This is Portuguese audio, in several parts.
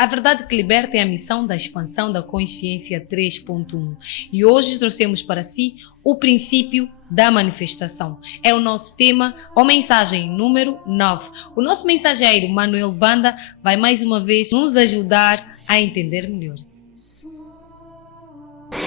A Verdade que Liberta é a missão da expansão da consciência 3.1 e hoje trouxemos para si o princípio da manifestação. É o nosso tema ou mensagem número 9. O nosso mensageiro Manuel Banda vai mais uma vez nos ajudar a entender melhor.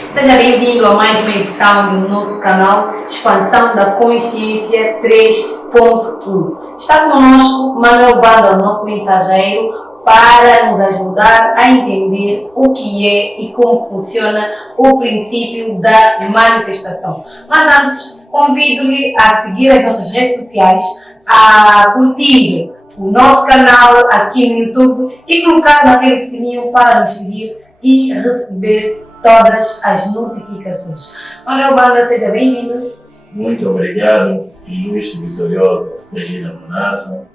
Seja bem-vindo a mais uma edição do nosso canal Expansão da Consciência 3.1. Está conosco Manuel Banda, o nosso mensageiro, para nos ajudar a entender o que é e como funciona o princípio da manifestação. Mas antes, convido-lhe a seguir as nossas redes sociais, a curtir o nosso canal aqui no YouTube e colocar naquele sininho para nos seguir e receber todas as notificações. Manuel Banda, seja bem-vindo. Muito obrigado, ilustre, vitoriosa Regina Manassa,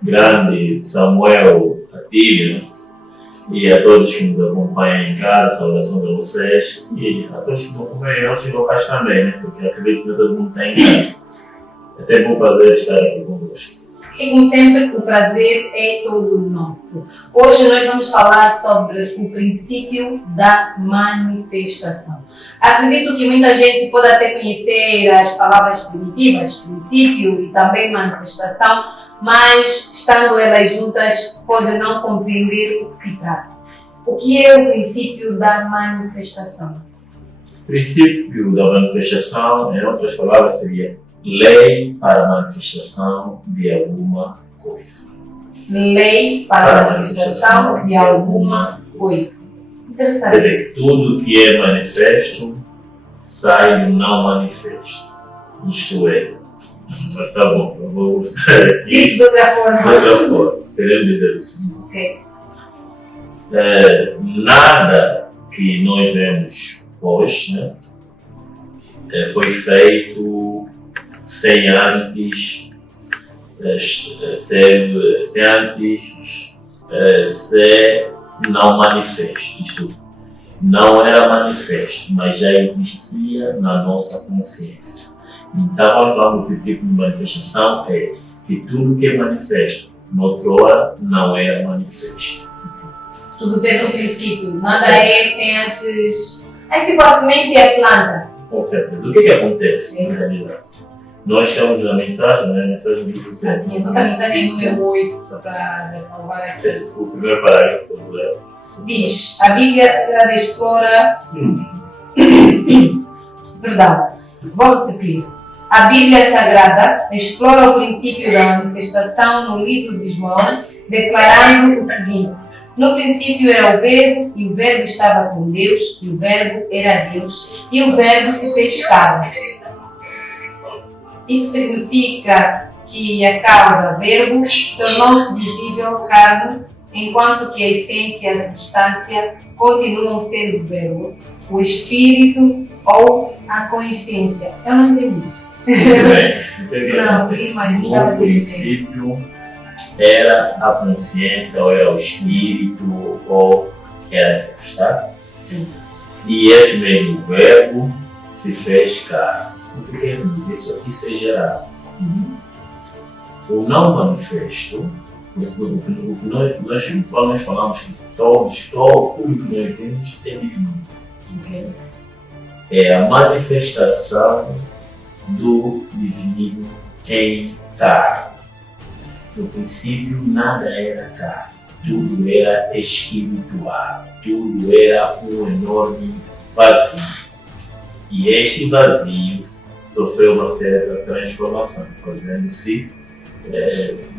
grande Samuel Atílio e a todos que nos acompanham em casa, saudações a vocês e a todos que nos acompanham em outros locais também, né? Porque acredito que todo mundo está em casa. É sempre um prazer estar aqui convosco. E como sempre, o prazer é todo nosso. Hoje nós vamos falar sobre o princípio da manifestação. Acredito que muita gente pode até conhecer as palavras primitivas, princípio e também manifestação, mas estando elas juntas pode não compreender o que se trata. O que é o princípio da manifestação? O princípio da manifestação, em outras palavras, seria lei para a manifestação de alguma coisa. Lei para a manifestação de alguma coisa. Interessante. Quer dizer, tudo que é manifesto sai do não manifesto. Isto é. Mas tá bom, eu vou mostrar aqui. Dito de outra forma. De outra forma, querendo dizer assim. Ok. Nada que nós vemos hoje, né, foi feito sem antes ser não manifesto. Isto não era manifesto, mas já existia na nossa consciência. Então, nós falamos do princípio de manifestação é que tudo que é manifesto, noutrora, não era manifesto. Tudo teve um princípio, nada é sem antes. É tipo a semente e a planta. Com certeza. O que acontece na realidade? Nós estamos na mensagem, né? A mensagem diz o que? Assim, a nossa mensagem número 8, só para salvar aqui. O primeiro parágrafo do Léo. Diz: a Bíblia Sagrada explora. Perdão, vou repetir. A Bíblia Sagrada explora o princípio da manifestação no livro de João, declarando o seguinte: no princípio era o Verbo, e o Verbo estava com Deus, e o Verbo era Deus, e o Verbo se fez carne. Isso significa que a causa Verbo tornou-se visível carne, enquanto que a essência e a substância continuam sendo o Verbo, o Espírito ou a consciência. Eu não entendi. Não, o princípio era a consciência, ou era o espírito, ou era Deus, tá? Sim. E esse mesmo verbo se fez carne. O que quer dizer? Isso é geral. O não manifesto, nós falamos que tudo que nós vemos é divino. Okay. É a manifestação do divino em carne. No princípio, nada era carne, tudo era espiritual, tudo era um enorme vazio. E este vazio sofreu uma certa transformação, fazendo-se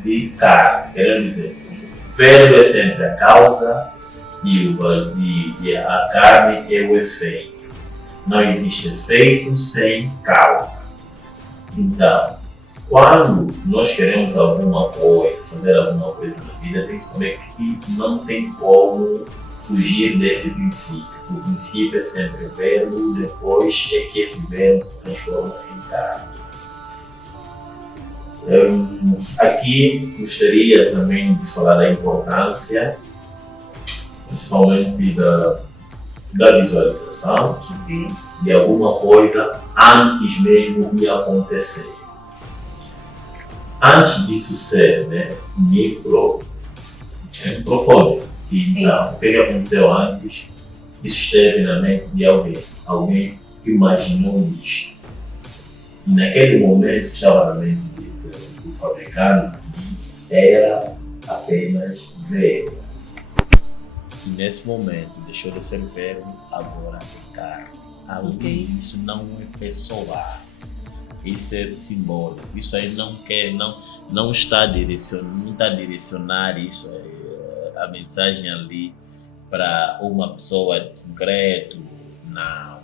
de carne. Querendo dizer, o verbo é sempre a causa e o vazio, e a carne é o efeito. Não existe efeito sem causa. Então, quando nós queremos alguma coisa, fazer alguma coisa na vida, tem que saber que não tem como fugir desse princípio. O princípio é sempre verbo, depois é que esse verbo se transforma em carne. Aqui gostaria também de falar da importância, principalmente da visualização de alguma coisa antes mesmo de acontecer. Antes disso ser, né, microfone, Então, o que aconteceu antes? Isso esteve na mente de alguém. Alguém imaginou isto. E naquele momento que estava na mente do fabricante, era apenas verbo. E nesse momento deixou de ser verbo, agora é carne. Isso não é pessoal. Isso é simbólico. Isso aí não está a direcionar isso, a mensagem ali para uma pessoa concreta. Não.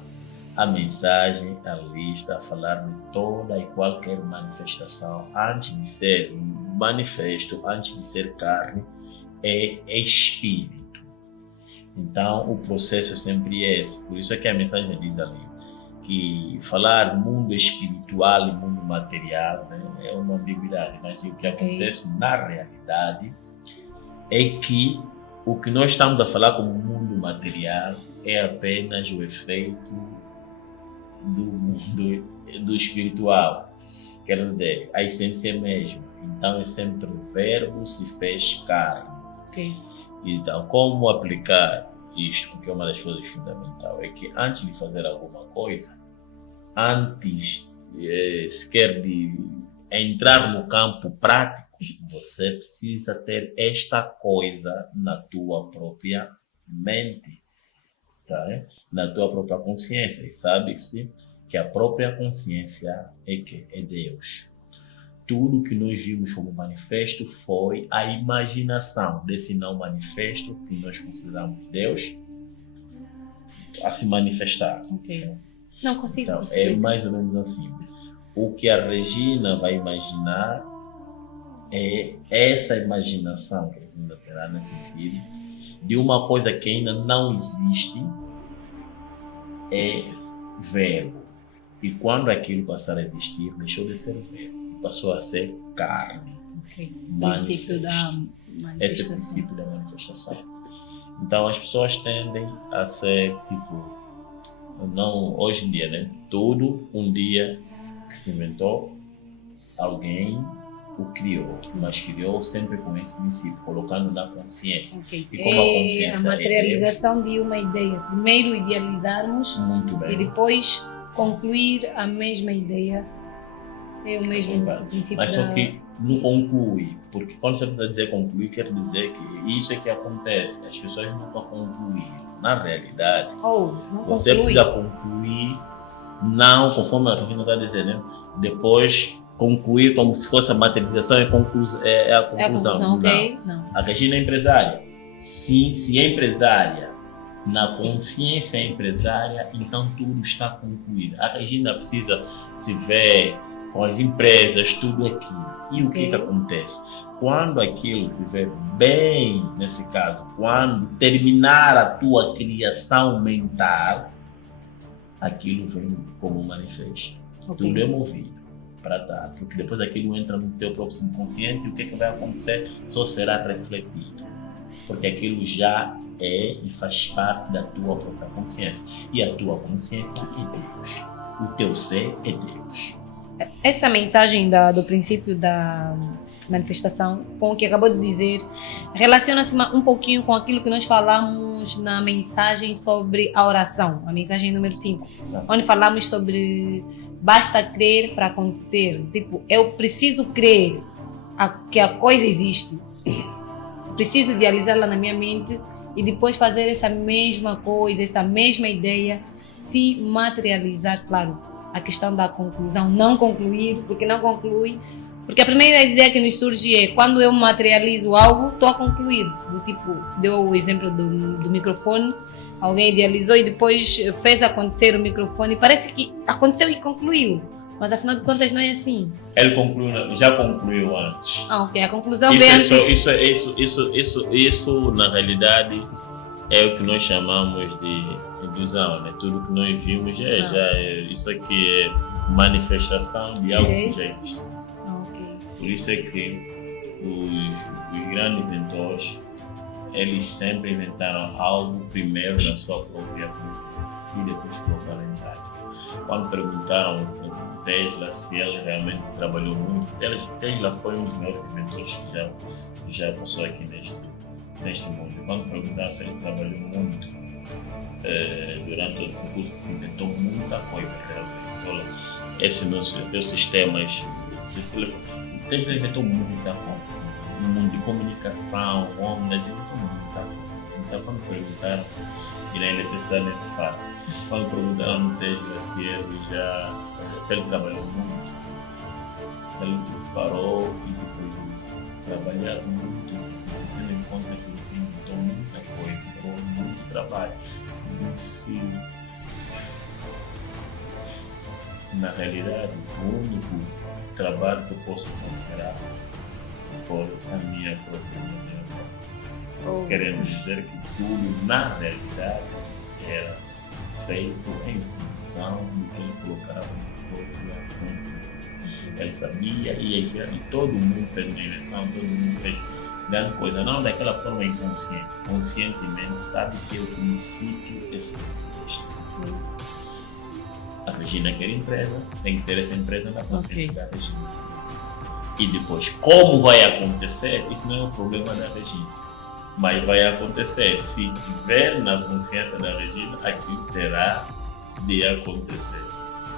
A mensagem ali está a falar de toda e qualquer manifestação. Antes de ser manifesto, antes de ser carne, é espírito. Então, o processo é sempre esse. Por isso é que a mensagem diz ali que falar mundo espiritual e mundo material, né, é uma ambiguidade, mas o que acontece na realidade é que o que nós estamos a falar como mundo material é apenas o efeito do mundo do espiritual. Quer dizer, a essência é a mesma. Então é sempre o verbo se fez carne. Então, como aplicar isto? Porque é uma das coisas fundamentais. É que antes de fazer alguma coisa, antes sequer de entrar no campo prático, você precisa ter esta coisa na tua própria mente, tá? Na tua própria consciência. E sabe-se que a própria consciência é Deus. Tudo que nós vimos como manifesto foi a imaginação desse não manifesto que nós consideramos Deus a se manifestar. Não consigo. Então, é mais ou menos assim. O que a Regina vai imaginar é essa imaginação que a Regina terá nesse sentido de uma coisa que ainda não existe, é verbo. E quando aquilo passar a existir, deixou de ser verbo. Passou a ser carne. Princípio da manifestação. Esse é o princípio da manifestação. Então as pessoas tendem a ser não hoje em dia, né? Tudo um dia que se inventou, alguém o criou, mas criou sempre com esse princípio, colocando na consciência. E como a consciência a materialização de uma ideia. Primeiro idealizarmos e depois concluir a mesma ideia. É o mesmo princípio. Mas só que não conclui, porque quando você precisa dizer concluir, quer dizer que isso é que acontece, as pessoas nunca concluíram. Na realidade, você precisa concluir, não conforme a Regina está dizendo, né? Depois concluir como se fosse a materialização é a conclusão. Não. A Regina é empresária. Se é empresária, na consciência empresária, então tudo está concluído. A Regina precisa se ver com as empresas, tudo aquilo. E o que acontece? Quando aquilo estiver bem, nesse caso, quando terminar a tua criação mental, aquilo vem como manifesto. Tudo é movido para dar, porque depois aquilo entra no teu próprio subconsciente e o que vai acontecer só será refletido, porque aquilo já é e faz parte da tua própria consciência. E a tua consciência é Deus. O teu ser é Deus. Essa mensagem do princípio da manifestação, com o que acabou de dizer, relaciona-se um pouquinho com aquilo que nós falamos na mensagem sobre a oração, a mensagem número 5, onde falamos sobre basta crer para acontecer. Tipo, eu preciso crer que a coisa existe, preciso idealizá-la na minha mente e depois fazer essa mesma coisa, essa mesma ideia se materializar. Claro, a questão da conclusão, não concluir, porque não conclui, porque a primeira ideia que nos surge é quando eu materializo algo, estou a concluir. Do tipo, deu o exemplo do microfone, alguém idealizou e depois fez acontecer o microfone, parece que aconteceu e concluiu, mas afinal de contas não é assim. Ele concluiu, já concluiu antes. A conclusão vem antes. Isso na realidade é o que nós chamamos de ilusão, né? Tudo que nós vimos isso aqui é manifestação de algo que já existe. Por isso é que os grandes inventores, eles sempre inventaram algo primeiro na sua própria consciência e depois colocaram em prática. Quando perguntaram a Tesla se ele realmente trabalhou muito, Tesla foi um dos maiores inventores que já passou aqui neste mundo. Quando perguntaram se ele trabalhou muito durante o curso, inventou muita coisa realmente. Esses meus sistemas, ele inventou muita coisa. No mundo de comunicação, homens, inventou muita coisa. Então, quando perguntaram, e na eletricidade nesse fato, quando perguntaram no Tesla se ele trabalhou muito, ele parou e depois disse, trabalhar muito, tendo em conta que você inventou muita coisa, deu muito trabalho. Disse, na realidade, o único trabalho que eu posso considerar foi a minha própria mulher. Querendo dizer que tudo, na realidade, era feito em função do que ele colocava na própria consciência. Ele sabia e todo mundo fez uma eleição, todo mundo fez grande coisa, não daquela forma inconsciente. Conscientemente sabe que o princípio é este. A Regina quer empresa, tem que ter essa empresa na consciência da Regina. E depois, como vai acontecer, isso não é um problema da Regina. Mas vai acontecer, se tiver na consciência da Regina, aquilo terá de acontecer.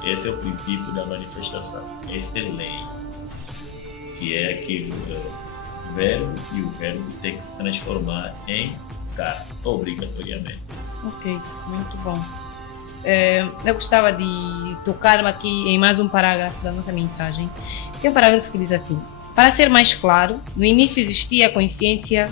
Esse é o princípio da manifestação. Essa é a lei, que é aquele verbo, e o verbo tem que se transformar em carne, obrigatoriamente. Ok, muito bom. Eu gostava de tocar aqui em mais um parágrafo da nossa mensagem. Tem um parágrafo que diz assim: para ser mais claro, no início existia a consciência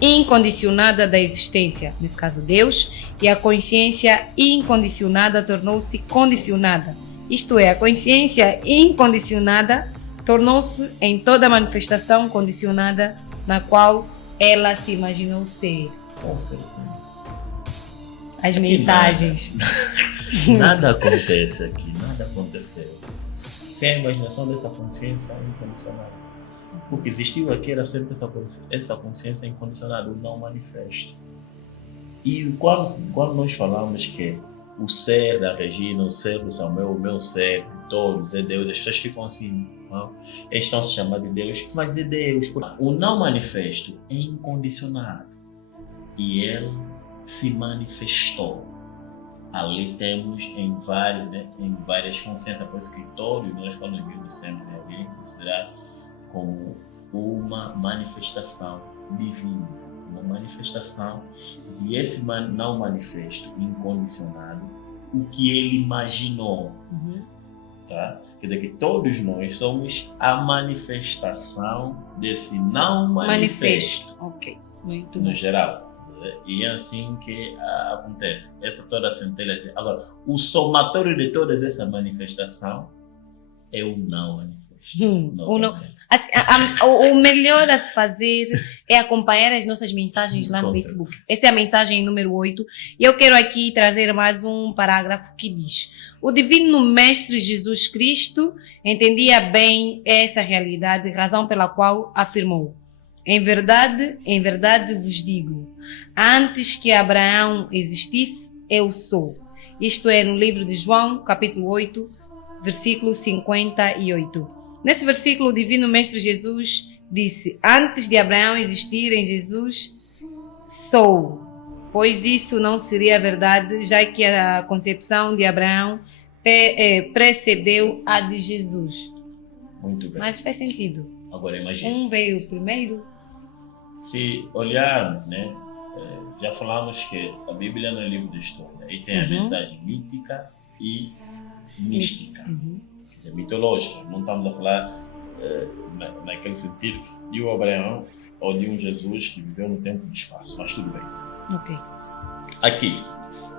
incondicionada da existência, nesse caso Deus, e a consciência incondicionada tornou-se condicionada. Isto é, a consciência incondicionada tornou-se em toda manifestação condicionada na qual ela se imaginou ser. Com certeza. As mensagens. Nada acontece aqui, nada aconteceu sem a imaginação dessa consciência incondicionada. O que existiu aqui era sempre essa consciência incondicionada, o não manifesto. E quando nós falamos que o ser da Regina, o ser do Samuel, o meu ser, de todos, é Deus, as pessoas ficam assim, não? Eles estão se chamando de Deus, mas é Deus. O não manifesto é incondicionado e ele se manifestou. Ali temos em várias consciências, por escritório, nós quando vimos sempre alguém considerar como uma manifestação divina, uma manifestação e esse não manifesto incondicionado, o que ele imaginou, tá? Quer dizer que todos nós somos a manifestação desse não manifesto. Ok, muito no bom. geral. E é assim que acontece. Essa toda a centelha. Agora, o somatório de todas essa manifestação é o não manifesto. O melhor a se fazer é acompanhar as nossas mensagens lá no Facebook. Essa é a mensagem número 8. E eu quero aqui trazer mais um parágrafo que diz: o Divino Mestre Jesus Cristo entendia bem essa realidade, razão pela qual afirmou: em verdade vos digo, antes que Abraão existisse, eu sou. Isto é no livro de João, capítulo 8, versículo 58. Nesse versículo, o Divino Mestre Jesus disse: antes de Abraão existir, em Jesus sou. Pois isso não seria verdade, já que a concepção de Abraão precedeu a de Jesus. Muito bem. Mas faz sentido. Agora imagine. Um veio primeiro. Se olharmos, né, já falamos que a Bíblia não é livro de história. Aí tem a mensagem mítica e mística. É mitológica. Não estamos a falar naquele sentido de um Abraão ou de um Jesus que viveu no tempo e no espaço, mas tudo bem. Ok. Aqui,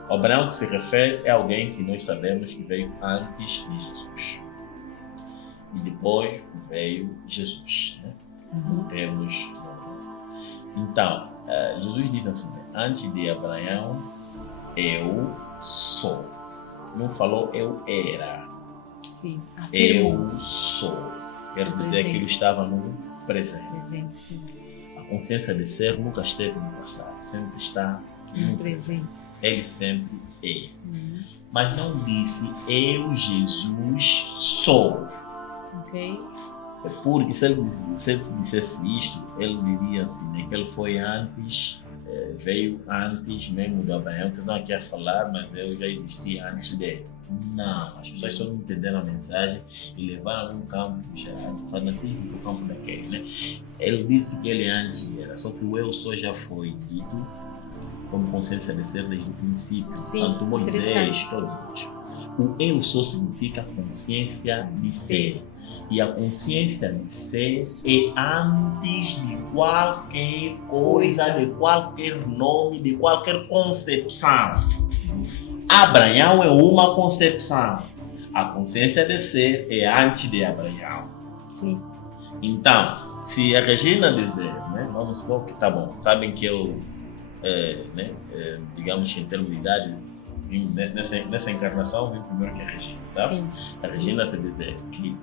o Abraão que se refere é alguém que nós sabemos que veio antes de Jesus. E depois veio Jesus, né? Em termos. Então, Jesus diz assim: antes de Abraão, eu sou. Não falou eu era. Sim. Eu sou. Quer dizer que ele estava no presente. A consciência de ser nunca esteve no passado, sempre está no presente. Ele sempre é. Mas não disse eu, Jesus, sou. Ok. Porque se ele dissesse isto, ele diria assim, né, que ele foi antes, veio antes mesmo do Abraão, que eu não quero falar, mas eu já existi antes dele. Não, as pessoas só não entenderam a mensagem e levaram um campo já fanatismo do campo daquele, né? Ele disse que ele antes era, só que o eu sou já foi dito como consciência de ser desde o princípio. Sim, tanto Moisés, todos. O eu sou significa consciência de ser. E a consciência de ser é antes de qualquer coisa, de qualquer nome, de qualquer concepção. Abraão é uma concepção. A consciência de ser é antes de Abraão. Sim. Então, se a Regina dizer, né, vamos supor que tá bom, sabem que eu, digamos, em termos de idade, nessa encarnação, vim primeiro que a Regina, tá? Sim. A Regina se dizer que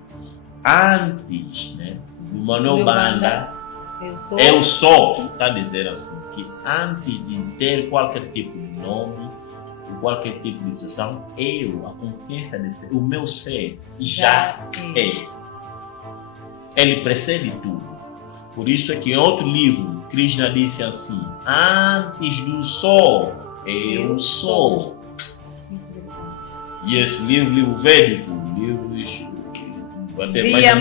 antes, né, do Manuel Banda, eu sou, está a dizer assim, que antes de ter qualquer tipo de nome, qualquer tipo de situação, eu, a consciência de ser, o meu ser já é. Ele precede tudo. Por isso é que em outro livro, Krishna disse assim, antes do sol, eu sou. E esse livro védico, livros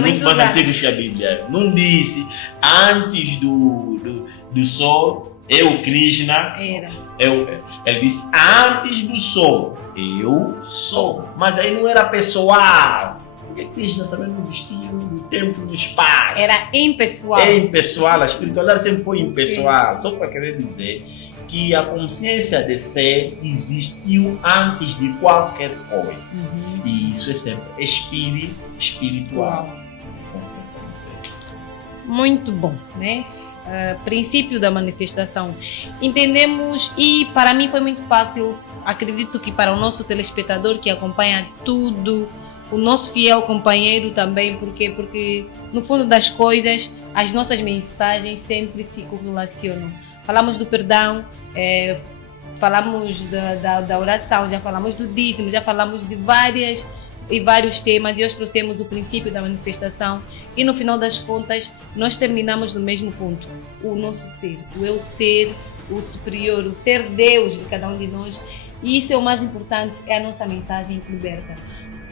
muito mais antigos que a Bíblia, não disse antes do sol, eu, Krishna, ele disse antes do sol, eu sou. Mas aí não era pessoal, porque Krishna também não existia no tempo e no espaço. Era impessoal. É impessoal, a espiritualidade sempre foi impessoal. Só para querer dizer que a consciência de ser existiu antes de qualquer coisa. E isso é sempre espiritual. Consciência de ser. Muito bom, né? Princípio da manifestação. Entendemos, e para mim foi muito fácil, acredito que para o nosso telespectador que acompanha tudo, o nosso fiel companheiro também, porque no fundo das coisas, as nossas mensagens sempre se correlacionam. Falamos do perdão, falamos da oração, já falamos do dízimo, já falamos de vários temas, e hoje trouxemos o princípio da manifestação, e no final das contas nós terminamos no mesmo ponto: o nosso ser, o eu ser, o superior, o ser Deus de cada um de nós. E isso é o mais importante, é a nossa mensagem que liberta.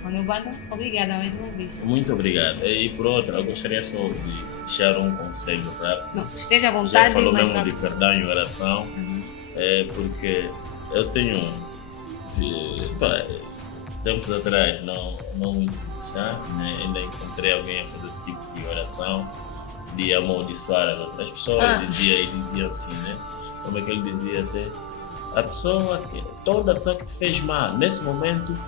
Manuel Banda, obrigada mais uma vez. Muito obrigado. E por outra, eu gostaria só de deixar um conselho rápido. Não, esteja à vontade. Já falou mesmo de perdão e oração, porque eu tenho tempos atrás, não muito distante, né? Ainda encontrei alguém a fazer esse tipo de oração, de amaldiçoar as outras pessoas, dizia assim, né? Como é que ele dizia até? Toda pessoa que te fez mal, nesse momento,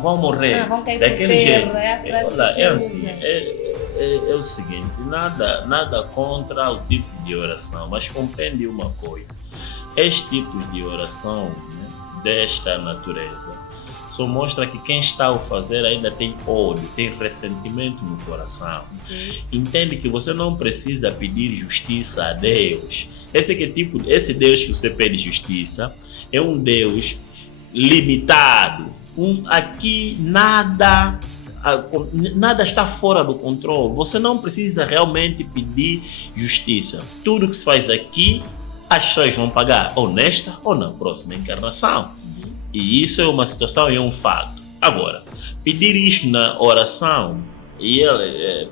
vão morrer. Daquele jeito. É assim, é o seguinte, nada contra o tipo de oração, mas compreende uma coisa. Este tipo de oração, né, desta natureza, só mostra que quem está a fazer ainda tem ódio, tem ressentimento no coração. Entende que você não precisa pedir justiça a Deus. Esse Deus que você pede justiça é um Deus limitado. Aqui nada está fora do controle. Você não precisa realmente pedir justiça. Tudo que se faz aqui, as pessoas vão pagar, ou nesta ou na próxima encarnação. E isso é uma situação e é um fato. Agora, pedir isto na oração, e ele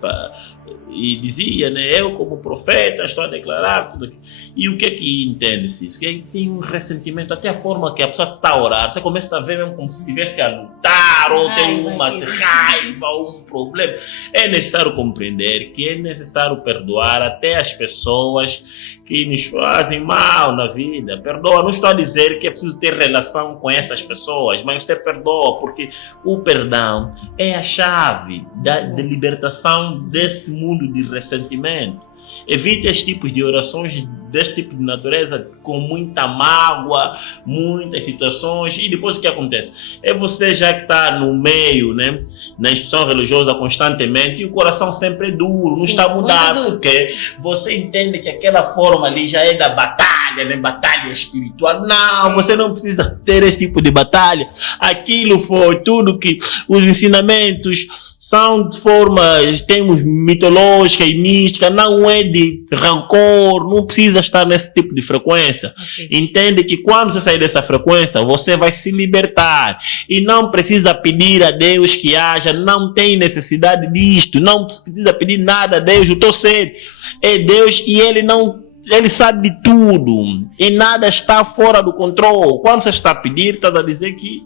dizia, né, eu como profeta estou a declarar tudo aqui. E o que é que entende-se isso? Que tem um ressentimento, até a forma que a pessoa está a orar, você começa a ver mesmo como se estivesse a lutar, ou tem uma raiva, ou um problema. É necessário compreender que é necessário perdoar até as pessoas que nos fazem mal na vida. Perdoa, não estou a dizer que é preciso ter relação com essas pessoas, mas você perdoa, porque o perdão é a chave da libertação desse mundo de ressentimento. Evite estes tipos de orações deste tipo de natureza com muita mágoa, muitas situações, e depois o que acontece? É você já que está no meio, né, na instituição religiosa constantemente, e o coração sempre é duro, não está a mudar, porque você entende que aquela forma ali já é da batalha, né? Batalha espiritual. Não, você não precisa ter esse tipo de batalha. Aquilo foi tudo que os ensinamentos são de formas, temos mitológica e mística, não é de rancor, não precisa estar nesse tipo de frequência. Entende que quando você sair dessa frequência, você vai se libertar e não precisa pedir a Deus que haja, não tem necessidade disto, não precisa pedir nada a Deus, o teu ser é Deus e Ele sabe de tudo e nada está fora do controle. Quando você está a pedir, está a dizer que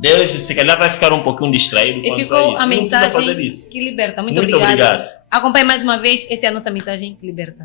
Deus se calhar vai ficar um pouquinho distraído. E ficou a mensagem que liberta. Muito obrigado. Acompanhe mais uma vez, essa é a nossa mensagem que liberta.